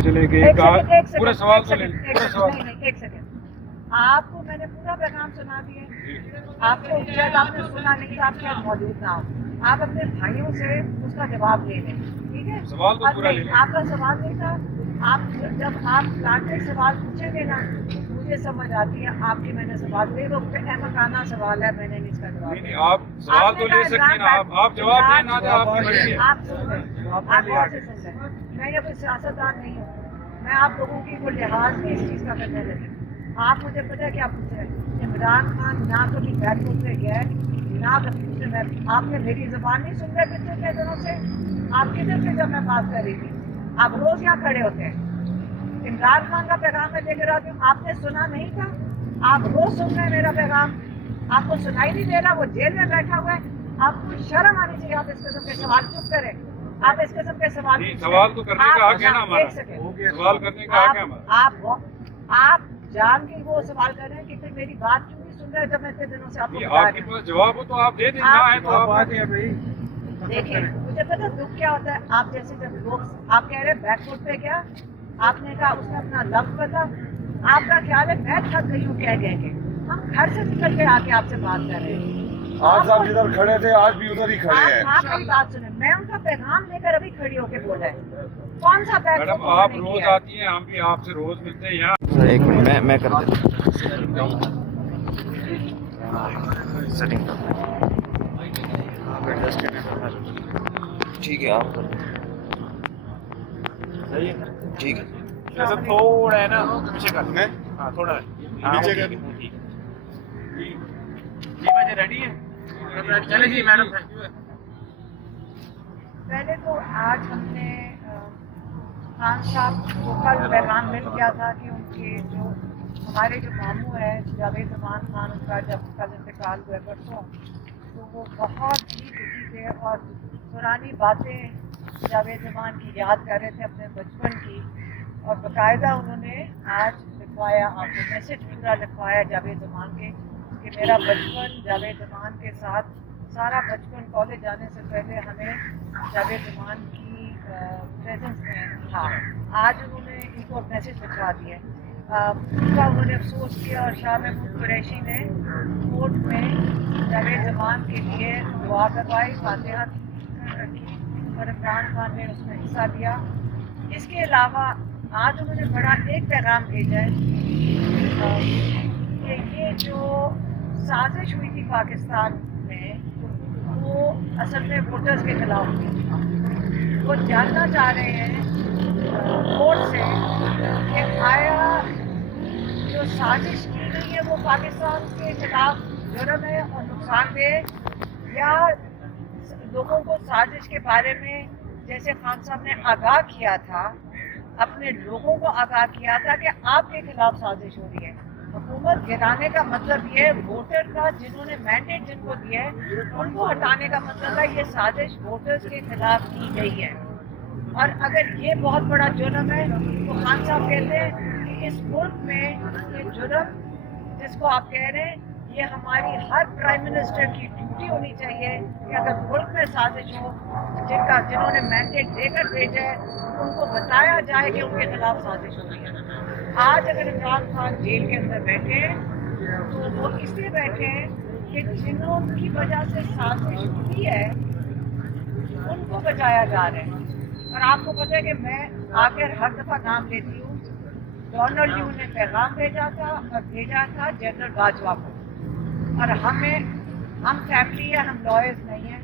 چلے گئے پورا سوال تو لیں ایک سیکنڈ آپ کو میں نے پورا پیغام سنا دیا. آپ کو شاید آپ نے سنا نہیں تھا, آپ شاید موجود نہ ہو. آپ اپنے بھائیوں سے اس کا جواب لے لیں, ٹھیک ہے؟ سوال تو پورا لے لیں. آپ کا سوال نہیں تھا. آپ جب آپ پلانٹر سوال پوچھیں گے نا, مجھے سمجھ آتی ہے آپ کی میں نے سوال لے تو احمقانہ سوال ہے, میں نے نہیں اس کا جواب. نہیں آپ سوال تو لے سکتے ہیں, آپ جواب دیں نہ دیں, آپ کی مرضی ہے. آپ سن لیں, آپ غور سے سن لیں. میں یہ کوئی سیاستدان نہیں ہوں, میں آپ لوگوں کی کوئی لحاظ نہیں اس چیز کا کرنے لگی. آپ مجھے پتہ ہے کیا پوچھے, عمران خان نہ کبھی بیت پہ گئے نہ کبھی دوسرے میں. آپ نے میری زبان نہیں سن رہے پچھلے دنوں سے, آپ کدھر سے جب میں بات کر رہی تھی آپ روز یہاں کھڑے ہوتے ہیں. عمران خان کا پیغام میں لے کر آتی ہوں, آپ نے سنا نہیں تھا. آپ روز سن رہے ہیں میرا پیغام, آپ کو سنائی نہیں دے رہا, وہ جیل میں بیٹھا ہوا ہے. آپ کو شرم آنی چاہیے, آپ اس قسم کے سوال چپ کریں. آپ اس قسم کے سوال تو کرنے کا حق ہے نا ہمارا, سوال کرنے کا حق ہے ہمارا. آپ جان کے وہ سوال کر رہے ہیں کہ پھر میری بات کیوں نہیں سن رہے جب میں اتنے دنوں سے آپ کو بتا آپ کے پاس جواب ہو تو آپ دے دیں, نہ ہے تو آپ بات ہے بھائی. دیکھیں مجھے پتا دکھ کیا ہوتا ہے, آپ جیسے جب لوگ آپ کہہ رہے ہیں بیک فوٹ پہ کیا, آپ نے کہا اس نے اپنا لفظ بتا. آپ کا خیال ہے میں تھک گئی ہوں کہہ کہ ہم گھر سے نکل کے آ کے آپ سے بات کر رہے ہیں. آج آپ جدھر کھڑے تھے آج بھی ادھر ہی کھڑے ہیں. آپ کی بات سنیں, میں ان کا پیغام لے کر ابھی کھڑی ہو کے بولا ہے. کون سا میڈم آپ روز آتی ہیں, ہم بھی آپ سے روز ملتے ہیں یہاں. ایک منٹ میں کر دیتا ہوں سیٹنگ. ٹھیک ہے آپ کر دیں, ٹھیک ہے. تھوڑا ہے نا پیچھے کر دیں, ہاں تھوڑا نیچے کر دیں. جی بھائی ریڈی ہے, چلے جی میڈم. پہلے تو آج ہم نے خان صاحب کو کل پیغام مل گیا تھا کہ ان کے جو ہمارے جو ماموں ہیں جاوید زمان خان, ان کا جب کل انتقال ہوا پرسوں, تو وہ بہت ہی دکھی تھے اور پرانی باتیں جاوید زمان کی یاد کر رہے تھے اپنے بچپن کی. اور باقاعدہ انہوں نے آج لکھوایا, آپ کو میسج پورا لکھوایا جاوید زمان کے کہ میرا بچپن جاوید زمان کے ساتھ, سارا بچپن کالج جانے سے پہلے ہمیں جاوید زمان کی پریزنس میں تھا. آج انہوں نے ان کو میسج لکھوا دیا. پورا انہوں نے افسوس کیا اور شاہ محمود قریشی نے کورٹ میں جاوید زمان کے لیے دعا کروائی, فاتحہ رکھی اور عمران خان نے اس میں حصہ لیا. اس کے علاوہ آج انہوں نے بڑا ایک پیغام بھیجا ہے کہ یہ جو سازش ہوئی تھی پاکستان میں وہ اصل میں ووٹرز کے خلاف تھی. وہ جاننا چاہ رہے ہیں کورٹ سے کہ آیا جو سازش کی گئی ہے وہ پاکستان کے خلاف جرم ہے اور نقصان دہ, یا لوگوں کو سازش کے بارے میں جیسے خان صاحب نے آگاہ کیا تھا, اپنے لوگوں کو آگاہ کیا تھا کہ آپ کے خلاف سازش ہو رہی ہے. حکومت گرانے کا مطلب یہ ہے ووٹر کا, جنہوں نے مینڈیٹ جن کو دیا ہے ان کو ہٹانے کا مطلب ہے یہ سازش ووٹرز کے خلاف کی گئی ہے. اور اگر یہ بہت بڑا جرم ہے تو خان صاحب کہتے ہیں کہ اس ملک میں یہ جرم جس کو آپ کہہ رہے ہیں یہ ہماری ہر پرائم منسٹر کی ڈیوٹی ہونی چاہیے کہ اگر ملک میں سازش ہو, جنہوں نے مینڈیٹ دے کر بھیجا ہے ان کو بتایا جائے کہ ان کے خلاف سازش ہو رہی ہے. آج اگر عمران خان جیل کے اندر بیٹھے ہیں تو وہ اس لیے بیٹھے ہیں کہ جنہوں کی وجہ سے سازش ہوئی ہے ان کو بچایا جا رہا ہے. اور آپ کو پتہ ہے کہ میں آ کر ہر دفعہ نام لیتی ہوں. ڈونلڈ لیو نے پیغام بھیجا تھا اور بھیجا تھا جنرل باجوہ کو, اور ہم فیملی ہے, ہم لائرز نہیں ہیں.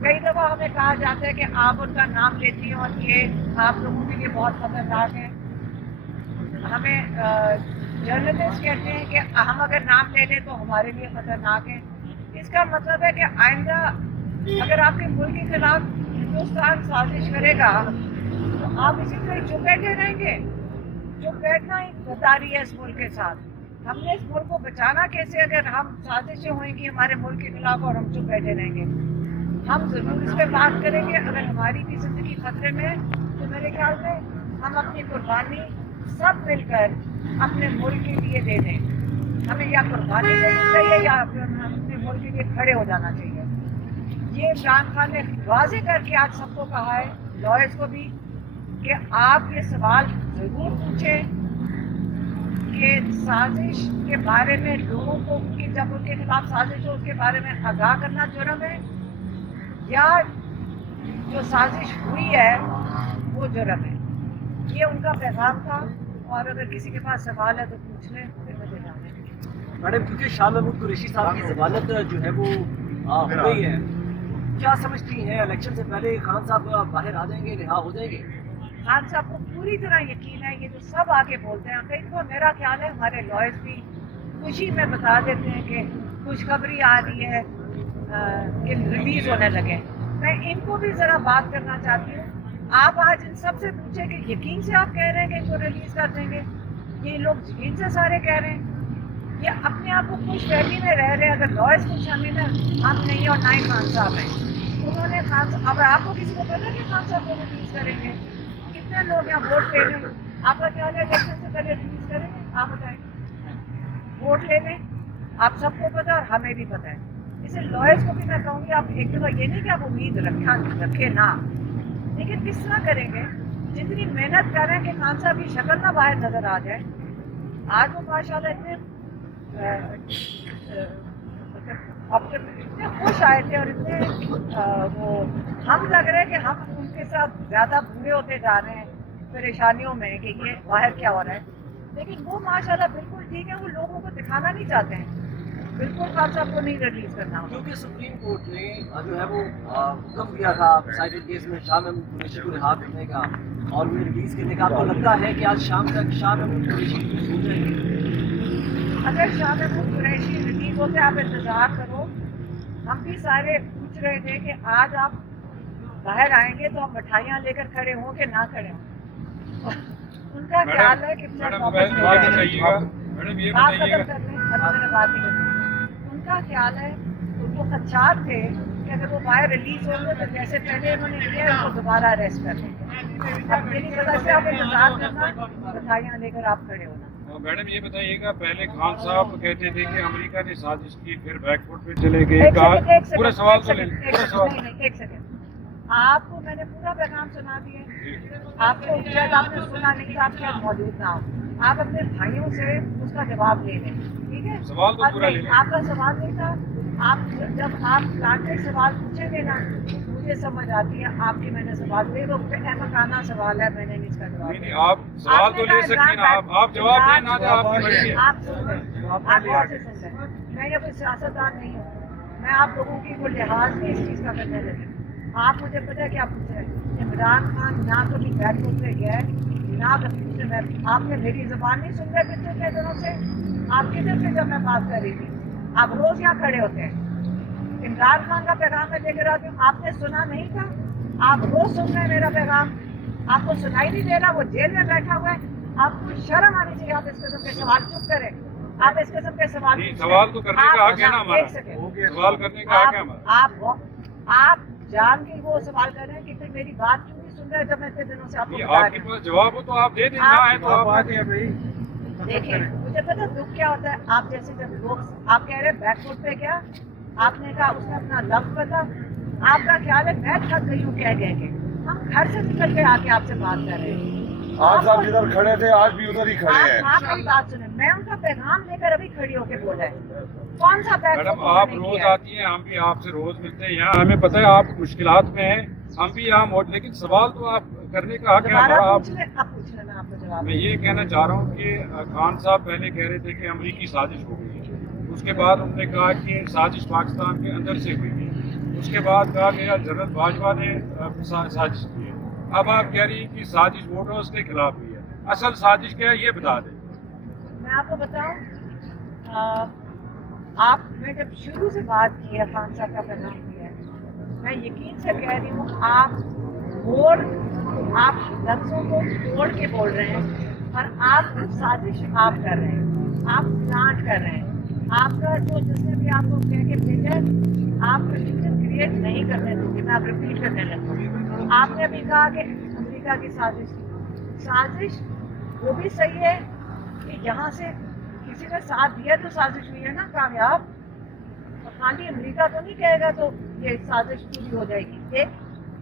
کئی دفعہ ہمیں کہا جاتا ہے کہ آپ ان کا نام لیتی ہیں اور یہ آپ لوگوں کے لیے بہت خطرناک ہے. ہمیں جرنلسٹ کہتے ہیں کہ ہم اگر نام لے لیں تو ہمارے لیے خطرناک ہے. اس کا مطلب ہے کہ آئندہ اگر آپ کے ملک کے خلاف ہندوستان سازش کرے گا تو آپ اسی طرح چپ بیٹھے رہیں گے. چپ بیٹھنا ہی غداری ہے اس ملک کے ساتھ. ہم نے اس ملک کو بچانا کیسے اگر ہم سازشیں ہوئیں گی ہمارے ملک کے خلاف اور ہم چپ بیٹھے رہیں گے. ہم ضرور اس پہ بات کریں گے. اگر ہماری بھی زندگی خطرے میں ہے تو میرے خیال میں ہم اپنی قربانی سب مل کر اپنے ملک کے لیے دے دیں. ہمیں یا قربانی دینی چاہیے یا اپنے ملک کے لیے کھڑے ہو جانا چاہیے. یہ عمران خان نے واضح کر کے آج سب کو کہا ہے, لائرز کو بھی, کہ آپ یہ سوال ضرور پوچھیں کہ سازش کے بارے میں لوگوں کو جب ان کے خلاف سازش ہو اس کے بارے میں آگاہ کرنا جرم ہے یا جو سازش ہوئی ہے وہ جرم ہے. یہ ان کا پیغام تھا اور اگر کسی کے پاس سوال ہے تو پوچھ لیں پھر میں دے جاؤں گی. میڈم کیونکہ شاہ محمود قریشی صاحب کی ضمانت جو ہے وہ ہو گئی ہے, کیا سمجھتی ہیں الیکشن سے پہلے خان صاحب باہر آ جائیں گے, رہا ہو جائیں گے؟ خان صاحب کو پوری طرح یقین ہے, یہ جو سب آگے بولتے ہیں کئی دفعہ میرا خیال ہے ہمارے لائرز بھی خوشی میں بتا دیتے ہیں کہ خوشخبری آ رہی ہے کہ ریلیز ہونے لگے. میں ان کو بھی ذرا بات کرنا چاہتی ہوں. آپ آج ان سب سے پوچھیں کہ یقین سے آپ کہہ رہے ہیں کہ ان کو ریلیز کر دیں گے, یہ لوگ یقین سے سارے کہہ رہے ہیں, یہ اپنے آپ کو خوش فہمی میں رہ رہے ہیں. اگر لائرز خوش فہمی میں ہم نہیں اور نہ ہی خان صاحب ہیں. انہوں نے خان صاحب, اب آپ کو کسی کو پتا کہ خان صاحب کو ریلیز کریں گے؟ کتنے لوگ یہاں ووٹ لے لیں؟ آپ کا خیال ہے الیکشن سے پہلے ریلیز کریں گے؟ آپ بتائیں. ووٹ لے لیں, آپ سب کو پتا اور ہمیں بھی پتا ہے. اسے لائرز کو بھی میں کہوں گی آپ ایک دفعہ یہ نہیں کہ آپ امید رکھے نہ, لیکن کس طرح کریں گے جتنی محنت کر رہے ہیں کہ خان صاحب کی شکل نہ باہر نظر آ جائے. آج وہ ماشاء اللہ اتنے خوش آئے تھے اور اتنے وہ ہم لگ رہے ہیں کہ ہم ان کے ساتھ زیادہ برے ہوتے جا رہے ہیں پریشانیوں میں کہ یہ باہر کیا ہو رہا ہے. لیکن وہ ماشاء اللہ بالکل ٹھیک ہے, وہ لوگوں کو دکھانا نہیں چاہتے ہیں, بالکل خان صاحب کو نہیں ریلیز کرنا. کیونکہ سپریم کورٹ نے جو ہے وہ حکم دیا تھا سائبر کیس میں شاہ محمود قریشی کو رہا کرنے کا اور وہ ریلیز کرنے کا. آپ کو لگتا ہے کہ آج شام تک شاہ محمود قریشی ریلیز ہو جائیں گے؟ اگر شاہ محمود قریشی ریلیز ہوتے آپ انتظار کرو. ہم بھی سارے پوچھ رہے تھے کہ آج آپ باہر آئیں گے تو ہم مٹھائیاں لے کر کھڑے ہوں کہ نہ کھڑے ہوں. ان کا خیال ہے کہ ان کا خیال ہے جو خدشات تھے کہ اگر وہ باہر ریلیز ہوں گے تو جیسے پہلے انہوں نے کیا ان کو دوبارہ اریسٹ کر دیں گے. اب میری وجہ سے آپ انتظار کرنا, مٹھائیاں لے کر آپ کھڑے ہونا. میڈم یہ بتائیے گا, پہلے خان صاحب کہتے تھے کہ امریکہ نے سازش کی, پھر بیک فوٹ پہ چلے گئے. پورا سوال تو لیں, پورا سوال. ایک سیکنڈ, آپ کو میں نے پورا پیغام سنا دیا. آپ کو شاید آپ نے سنا نہیں تھا, آپ شاید موجود نہ ہو. آپ اپنے بھائیوں سے اس کا جواب لے لیں, ٹھیک ہے؟ سوال تو پورا لے لیں. آپ کا سوال نہیں تھا. آپ جب آپ پلانٹڈ سوال پوچھیں گے نا مجھے سمجھ آتی ہے آپ کی میں نے سوال لے تو احمقانہ سوال ہے, میں نے اس کا جواب. نہیں, آپ سوال تو لے سکتے ہیں نا, آپ جواب دیں نہ دیں, آپ کی مرضی ہے. آپ سن لیں, آپ غور سے سن لیں. میں یہ کوئی سیاستدان نہیں ہوں, میں آپ لوگوں کی کوئی لحاظ نہیں اس چیز کا کرنے لگے. آپ مجھے پتہ ہے کیا پوچھ رہے ہیں. عمران خان نہ کبھی بیک فوٹ پہ گئے نہ کبھی دوسرے میں. آپ نے میری زبان نہیں سن رہے پچھلے دنوں سے. آپ کدھر سے جب میں بات کر رہی تھی آپ روز یہاں کھڑے ہوتے ہیں. عمران خان کا پیغام میں لے کر آتی ہوں, آپ نے سنا نہیں تھا. آپ روز سن رہے ہیں میرا پیغام, آپ کو سنائی نہیں دے رہا. وہ جیل میں بیٹھا ہوا ہے, آپ کو شرم آنی چاہیے. آپ اس قسم کے سوال چپ کریں, آپ اس قسم کے سوال سوال تو کرنے کا حق ہے نا ہمارا, سوال کرنے کا حق ہے ہمارا. آپ جان کے وہ سوال کر رہے ہیں کہ پھر میری بات کیوں نہیں سن رہے جب میں اتنے دنوں سے آپ کو آپ کے پاس جواب ہو تو آپ دے دیں, نہ ہے تو آپ دیں. دیکھیں مجھے پتا دکھ کیا ہوتا ہے. آپ جیسے جب لوگ آپ کہہ رہے ہیں بیک فوٹ پہ کیا, آپ نے کہا اس نے اپنا لفظ پتا. آپ کا خیال ہے میں تھک گئی ہوں کہہ کہ ہم گھر سے نکل کے آ کے آپ سے بات کر رہے ہیں. آج صاحب جدھر کھڑے تھے آج بھی ادھر ہی کھڑے ہیں. آپ میری بات سنیں, میں ان کا پیغام لے کر ابھی کھڑی ہو کے بولا ہے. کون سا بیک میڈم فوٹ آپ روز آتی ہیں, ہم بھی آپ سے روز ملتے ہیں یہاں, ہمیں پتہ ہے آپ مشکلات میں ہیں, ہم بھی یہاں موجود, لیکن سوال تو آپ کرنے کا حق ہے ہمارا. آپ پوچھ لیں, آپ پوچھ لیں, میں آپ کو جواب میں یہ کہنا چاہ رہا ہوں کہ خان صاحب پہلے کہہ رہے تھے کہ امریکی سازش ہو گئی ہے, اس کے بعد انہوں نے کہا کہ سازش پاکستان کے اندر سے ہوئی ہے, اس کے بعد کہا گیا جنرل باجوہ نے سازش کی ہے. اب آپ کہہ رہی ہیں کہ سازش ووٹرز کے خلاف ہوئی ہے, اصل سازش کیا ہے یہ بتا دیں. میں آپ کو بتاؤں, آپ نے جب شروع سے بات کی ہے خان صاحب کا پیغام کیا ہے, میں یقین سے کہہ رہی ہوں آپ لفظوں کو توڑ کے بول رہے ہیں اور آپ سازش آپ کر رہے ہیں, آپ پلانٹ کر رہے ہیں. آپ کا جو جس نے بھی آپ کو کہہ کے بھیجا آپ کنفیوژن کریٹ نہیں کرنے دوں گی. میں آپ ریپیٹ کرنے لگوں گی. آپ نے ابھی کہا کہ امریکہ کی سازش وہ بھی صحیح ہے کہ یہاں سے کسی نے ساتھ دیا تو سازش ہوئی ہے نا کامیاب. خالی امریکہ تو نہیں کہے گا تو یہ سازش پوری ہو جائے گی.